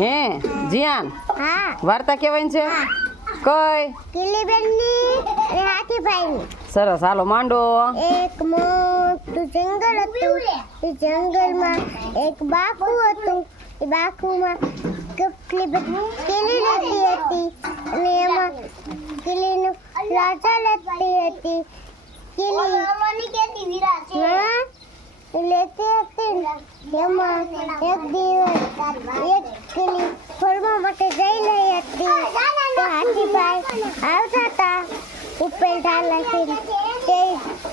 હે જીયાન હા વાર્તા કહેવાની છે કઈ કિલીબેનની અને હાથીભાઈની. સરસ હાલો માંડો. એક મોટું જંગલ હતું. એ જંગલમાં એક બાકુ હતું. એ બાકુમાં કેટલી બધી કીલી રહેતી હતી અને એમાં કીલીનું રાજા લેતી હતી. કીલી હા લેતી હતી ને એમાં એક દિવસ એક કીલી ફરવા માટે જઈ રહી હતી. તો હાથીભાઈ આવતા હતા ઉપર ઢાલાથી. તે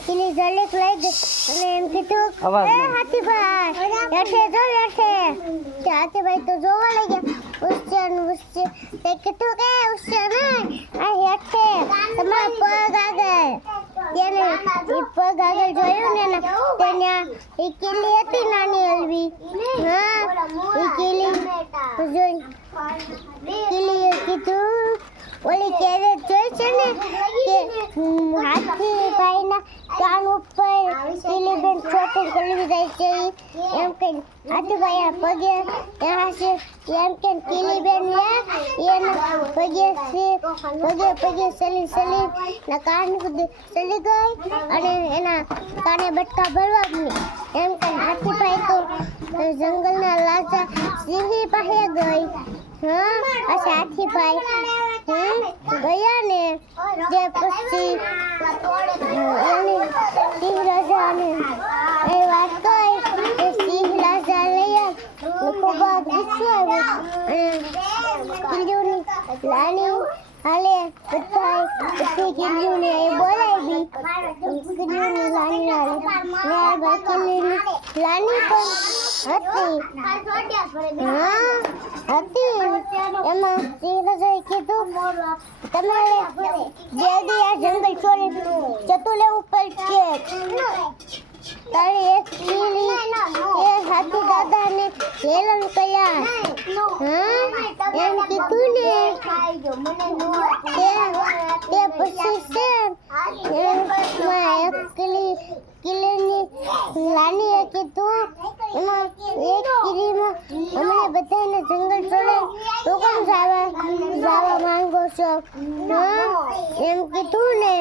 કીલી જલેક લઈ ગઈ અને એમ કીધું અવાજ એ નહીં. હાથીભાઈ હેઠે જો હેઠે. તે હાથીભાઈ તો જોવા લાગ્યા ઉસ્ચે તે કીધું કે ઉસ્ચે નહીં આ હેઠે તમારા પગ આગળ. તેને એ પગ આગળ જોયું ને ત્યાં એ કીલી હતી નાની હલવી. હા એ કીલીએ કીધું ઓલી કેરેટ જોઈ છે ને કે હાથીભાઈના કાન ઉપર કીલીબેન છોટું કલવી જાય છે. એમ કે હાથીભાઈ પગે એમ કે કીલીબેન એના પગે સલી ના કાન સુધી ચલી ગઈ અને એના કાને બટકા ભરવા ગઈ. એમ કે હાથીભાઈ તો જંગલના રાજા સિંહી પાસે ગઈ. હા આ હાથીભાઈ ગયા ને જે પછી એની સિંહ રાજાને એ વાત કહી કે સિંહ રાજા લઈ ખૂબ જ ગુસ્સે આવ્યો અને કિલ્લુની રાણી હાલે બધા પછી કિલ્લુને એ બોલાવી. કિલ્લુની રાણી હાલે કિલ્લુની રાણી પણ હતી. એમાં સિંહ રાજાએ કીધું તમારે બે દી આ જંગલ છોડી જતું લેવું પડશે. તારે એક કીલી એ હાથી દાદાને હેરાન કર્યા. હા એમ કીધું ને તે પછી છે એક કીલીની રાણીએ કીધું એમાં એક કીલીમાં અમને બધાને જંગલ છોડે તો કોણ જવા માંગો છો? હા એમ કીધું ને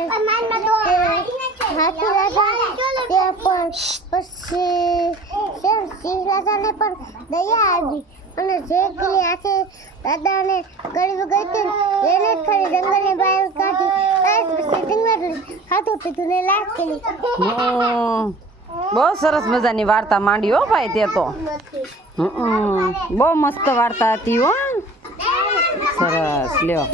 હાથી રાજા તે પણ પછી સિંહ રાજાને પણ દયા આવી અને જે કીલી હાથી દાદાને ગળવી ગઈ હતી એને જ ખાલી જંગલની બહાર કાઢી. પછી જંગલ ખાધું પીધું ને લાશ કરી. બહુ સરસ મજાની વાર્તા માંડી હો ભાઈ તે તો. બહુ મસ્ત વાર્તા હતી હો. સરસ લ્યો.